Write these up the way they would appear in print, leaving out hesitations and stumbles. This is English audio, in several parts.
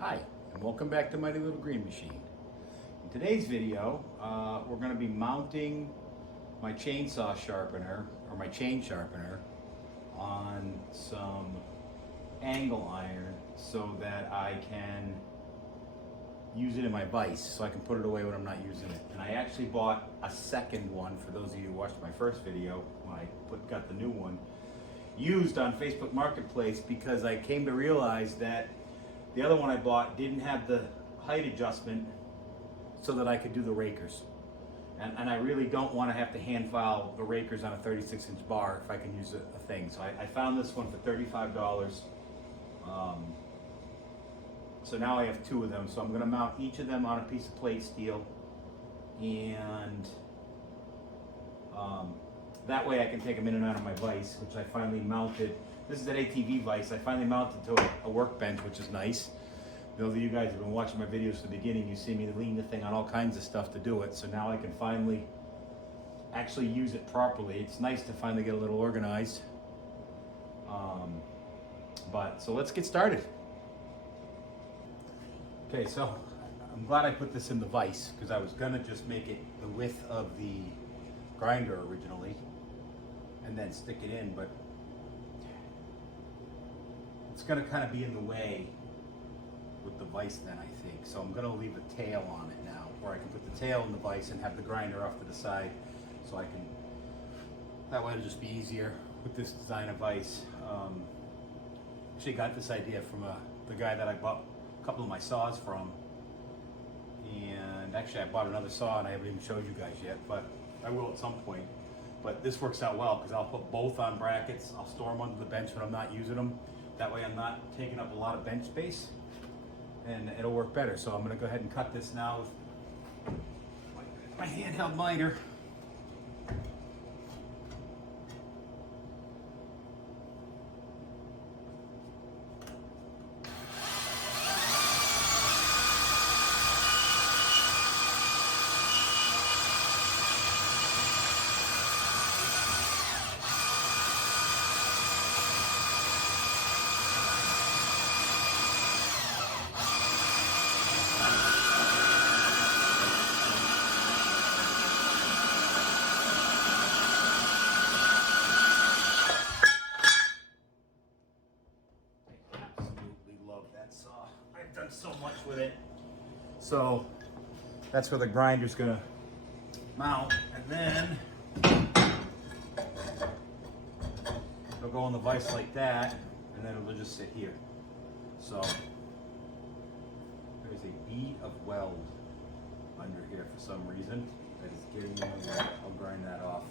Hi, and welcome back to Mighty Little Green Machine. In today's video, we're going to be mounting my chainsaw sharpener, or my chain sharpener, on some angle iron so that I can use it in my vise, so I can put it away when I'm not using it. And I actually bought a second one, for those of you who watched my first video, when I got the new one, used on Facebook Marketplace, because I came to realize that the other one I bought didn't have the height adjustment so that I could do the rakers. And I really don't want to have to hand file the rakers on a 36-inch bar if I can use a thing. So I found this one for $35. So now I have two of them. So I'm going to mount each of them on a piece of plate steel. And that way I can take them in and out of my vise, which I finally mounted. This is an ATV vise. I finally mounted to a workbench, which is nice. Those of you guys who have been watching my videos from the beginning, you see me lean the thing on all kinds of stuff to do it. So now I can finally actually use it properly. It's nice to finally get a little organized. So let's get started. Okay, so I'm glad I put this in the vise, because I was gonna just make it the width of the grinder originally and then stick it in, but it's gonna kind of be in the way with the vise then, I think. So I'm gonna leave a tail on it now, where I can put the tail in the vise and have the grinder off to the side, so I can, that way it'll just be easier with this design of vise. Actually got this idea from the guy that I bought a couple of my saws from, and actually I bought another saw and I haven't even showed you guys yet, but I will at some point. But this works out well, because I'll put both on brackets. I'll store them under the bench when I'm not using them. That way I'm not taking up a lot of bench space, and it'll work better. So I'm gonna go ahead and cut this now with my handheld miter. I've done so much with it. So that's where the grinder's gonna mount, and then it'll go in the vise like that, and then it'll just sit here. So there's a bead of weld under here for some reason that is getting in the way. I'll grind that off.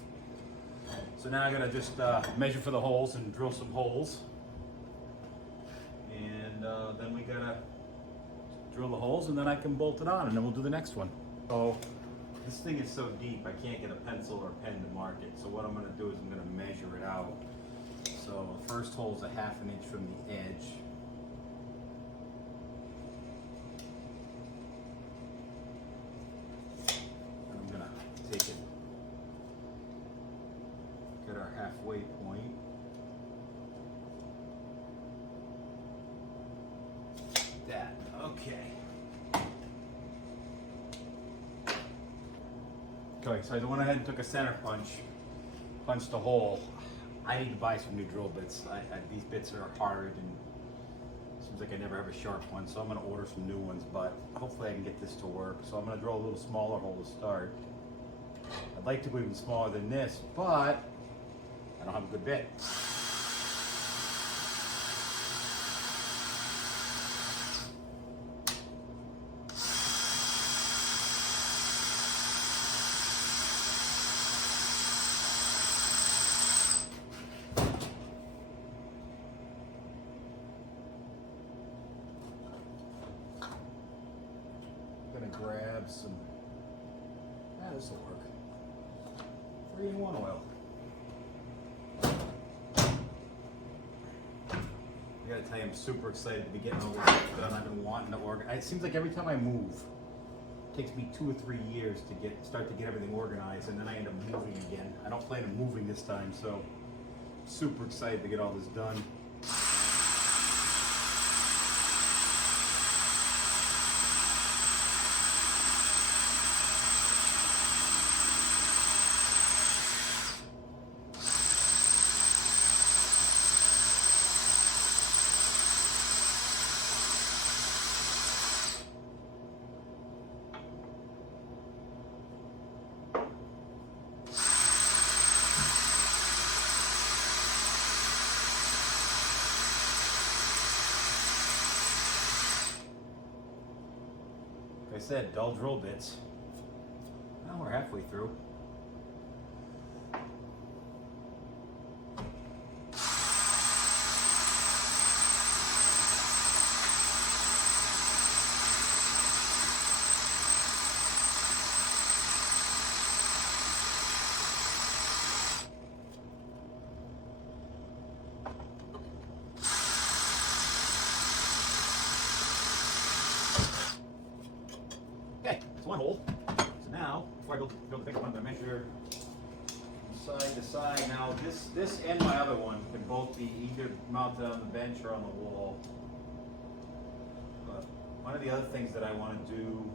So now I'm gonna just measure for the holes and drill some holes. And then we gotta drill the holes, and then I can bolt it on, and then we'll do the next one. So this thing is so deep I can't get a pencil or a pen to mark it. So what I'm gonna do is I'm gonna measure it out. So the first hole is a 1/2 inch from the edge. And I'm gonna take it, get our halfway point. That, okay. Okay, so I went ahead and took a center punch, punched a hole. I need to buy some new drill bits. These bits are hard, and it seems like I never have a sharp one, so I'm gonna order some new ones, but hopefully I can get this to work. So I'm gonna drill a little smaller hole to start. I'd like to go even smaller than this, but I don't have a good bit. Grab some, this will work, 3-in-1 oil. I gotta tell you, I'm super excited to be getting all this stuff done. I've been wanting to organize. It seems like every time I move, it takes me 2 or 3 years to start to get everything organized, and then I end up moving again. I don't plan on moving this time, so super excited to get all this done. I said, dull drill bits. Well, we're halfway through. Okay, that's one hole. So now, before I build the bigger one, I'm going to measure from side to side. Now, this and my other one can both be either mounted on the bench or on the wall. But one of the other things that I want to do,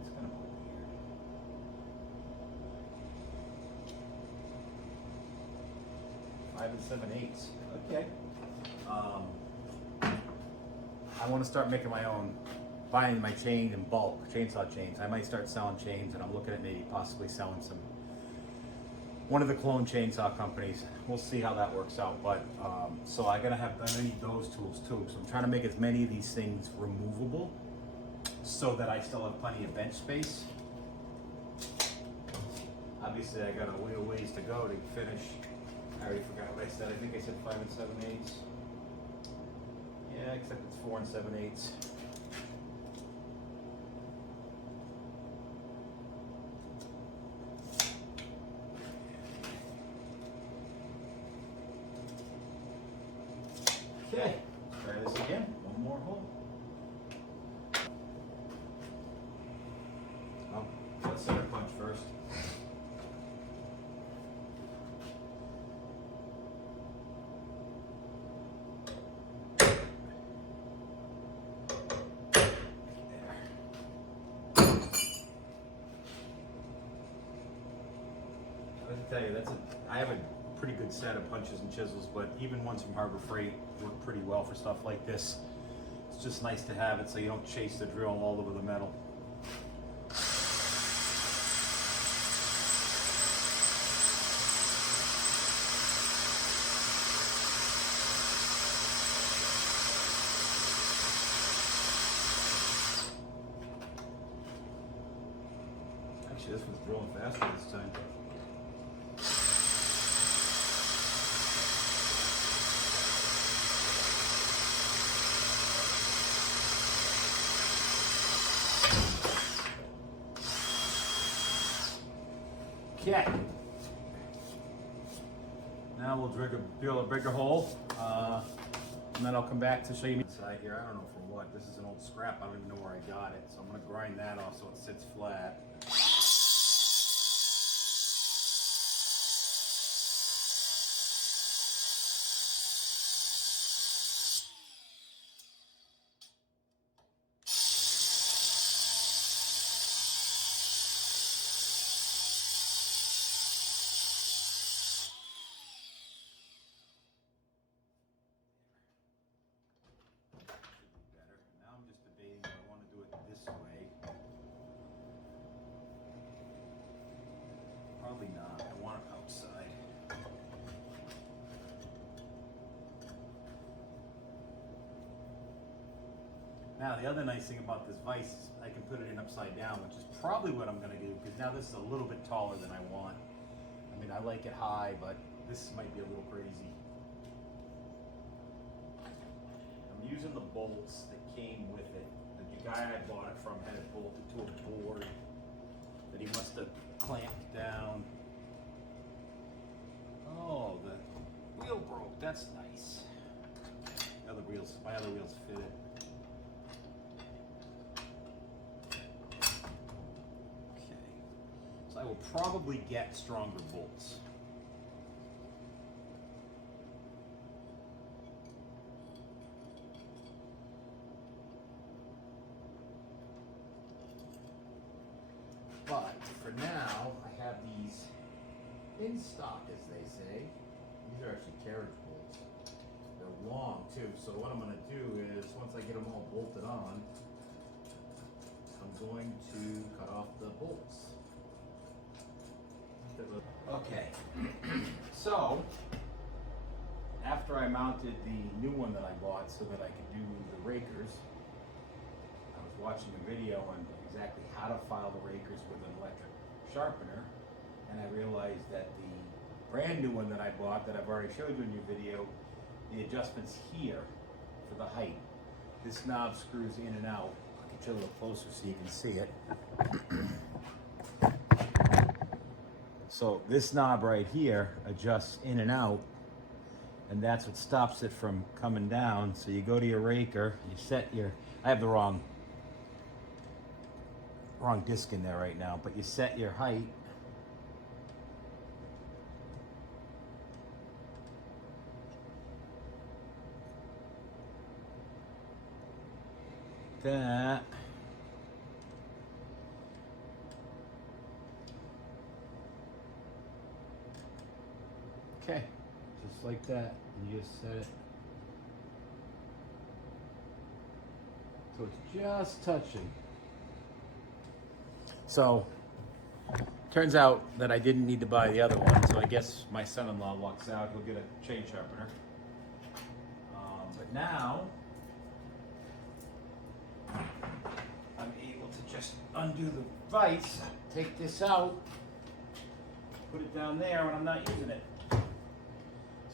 it's kind of weird. Five and 7/8. Okay. I want to start making my own. Buying my chain in bulk, chainsaw chains. I might start selling chains, and I'm looking at maybe possibly selling one of the clone chainsaw companies. We'll see how that works out. But so I'm gonna need those tools too. So I'm trying to make as many of these things removable, so that I still have plenty of bench space. Obviously, I got a ways to go to finish. I already forgot what I said. I think I said 5 and 7/8. Yeah, except it's 4 and 7/8. Okay, try this again. One more hole. Oh, let's center punch first. I have to tell you, I have a pretty good set of punches and chisels, but even ones from Harbor Freight work pretty well for stuff like this. It's just nice to have it so you don't chase the drill all over the metal. Actually, this one's drilling faster this time. Okay. Now we'll drill a bigger hole, and then I'll come back to show you inside here. I don't know for what. This is an old scrap. I don't even know where I got it, so I'm going to grind that off so it sits flat. Probably not. I want it outside. Now, the other nice thing about this vise is I can put it in upside down, which is probably what I'm going to do, because now this is a little bit taller than I want. I mean, I like it high, but this might be a little crazy. I'm using the bolts that came with it. The guy I bought it from had it bolted to a board that he must have clamped down. Oh, the wheel broke. That's nice. My other wheels fit it. Okay. So I will probably get stronger bolts. But for now, I have these in stock, as they say. These are actually carriage bolts. They're long too, so what I'm going to do is, once I get them all bolted on, I'm going to cut off the bolts. Okay, so after I mounted the new one that I bought so that I could do the rakers, I was watching a video on exactly how to file the rakers with an electric sharpener, and I realized that the brand new one that I bought, that I've already showed you in your video, the adjustment's here for the height. This knob screws in and out. I'll get you a little closer so you can see it. So this knob right here adjusts in and out, and that's what stops it from coming down. So you go to your raker, you set your, I have the wrong disc in there right now, but you set your height. That. Okay, just like that, and you just set it. So it's just touching. So, turns out that I didn't need to buy the other one, so I guess my son-in-law walks out, he'll get a chain sharpener. But now, I'm able to just undo the vise, take this out, put it down there when I'm not using it.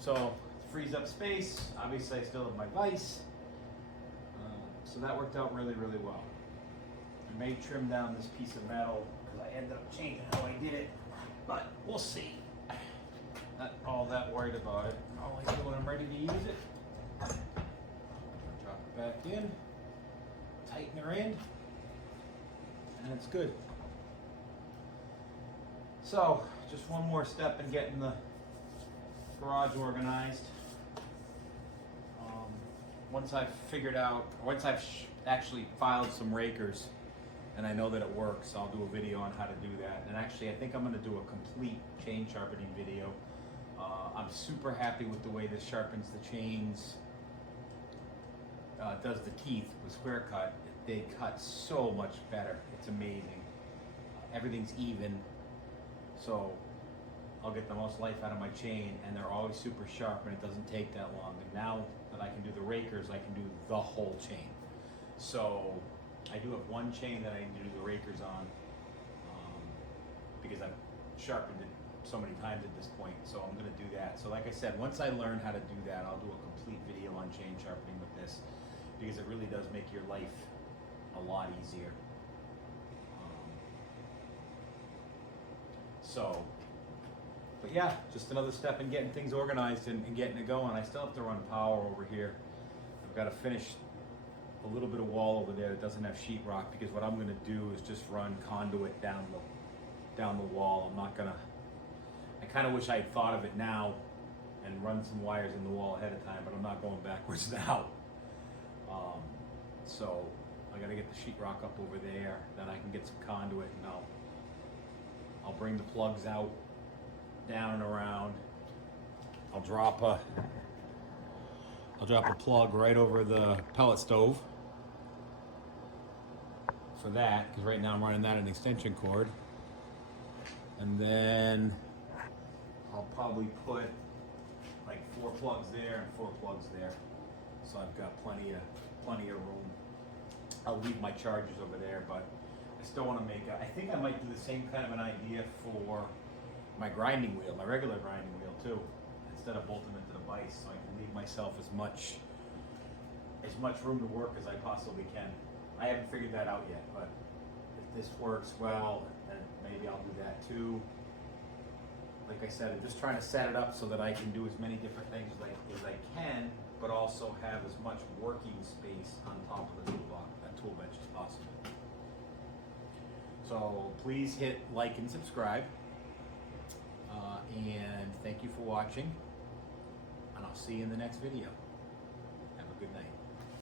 So it frees up space. Obviously I still have my vise. So that worked out really, really well. I may trim down this piece of metal because I ended up changing how I did it, but we'll see. Not all that worried about it. All I do when I'm ready to use it, drop it back in, tighten her in, and it's good. So just one more step in getting the garage organized. Once I've figured out, once I've actually filed some rakers and I know that it works, I'll do a video on how to do that. And actually I think I'm going to do a complete chain sharpening video. I'm super happy with the way this sharpens the chains, does the teeth with square cut. They cut so much better. It's amazing. Everything's even, so I'll get the most life out of my chain, and they're always super sharp, and it doesn't take that long. And now that I can do the rakers, I can do the whole chain. So I do have one chain that I need to do the rakers on, because I've sharpened it so many times at this point, so I'm going to do that. So like I said, once I learn how to do that, I'll do a complete video on chain sharpening with this, because it really does make your life a lot easier. But yeah, just another step in getting things organized and getting it going. I still have to run power over here. I've got to finish a little bit of wall over there that doesn't have sheetrock, because what I'm going to do is just run conduit down the wall. I'm not going to, I kind of wish I had thought of it now and run some wires in the wall ahead of time, but I'm not going backwards now. So I got to get the sheetrock up over there, then I can get some conduit, and I'll bring the plugs out, down and around. I'll drop a plug right over the pellet stove for that, because right now I'm running that an extension cord. And then I'll probably put like 4 plugs there and 4 plugs there. So I've got plenty of room. I'll leave my chargers over there, but I still want to I think I might do the same kind of an idea for my grinding wheel, my regular grinding wheel too, instead of bolting into the vise, so I can leave myself as much room to work as I possibly can. I haven't figured that out yet, but if this works well, then maybe I'll do that too. Like I said, I'm just trying to set it up so that I can do as many different things as I can, but also have as much working space on top of the tool bench as possible. So please hit like and subscribe. And thank you for watching, and I'll see you in the next video.